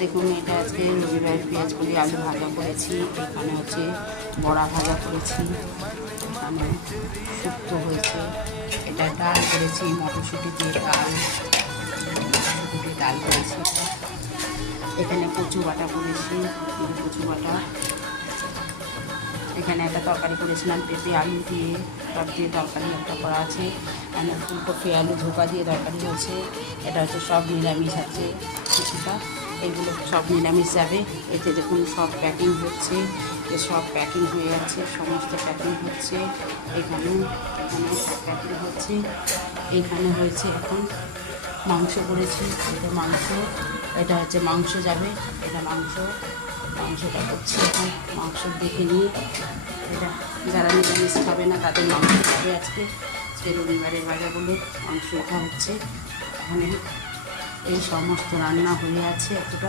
দেখুন, এটা আজকে রবিবার পেঁয়াজ কলি আলু ভাজা করেছি, এখানে হচ্ছে বড়া ভাজা করেছি, এখানে শুক্তো হয়েছে, এটা ডাল করেছি, মটরশুঁটি দিয়ে ডাল করেছি, এখানে কচু বাটা করেছি, কচু বাটা, এখানে একটা তরকারি করেছিলাম পেঁপে আলু দিয়ে, টক দিয়ে তরকারি একটা করা আছে, এখানে ফুলকপি আলু ধোকা দিয়ে তরকারি হয়েছে, এটা হচ্ছে সব নিরামিষ আছে কিছুটা, এগুলো সব নিরামিষ যাবে। এতে দেখুন সব প্যাকিং হচ্ছে, সব প্যাকিং হয়ে যাচ্ছে, সমস্ত প্যাকিং হচ্ছে, এখানে সব প্যাকিং হচ্ছে, এইখানে হয়েছে এখন মাংস করেছি, এটা মাংস, এটা হচ্ছে মাংস যাবে, এটা মাংসটা করছি এখন, মাংস দেখে নিয়ে এটা যারা নিরামিষ খাবে না তাদের মাংস খাবে আজকে রবিবারের বাজারগুলো মাংস ওঠা হচ্ছে। এখানে এই সমস্ত রান্না হয়ে আছে এতটা।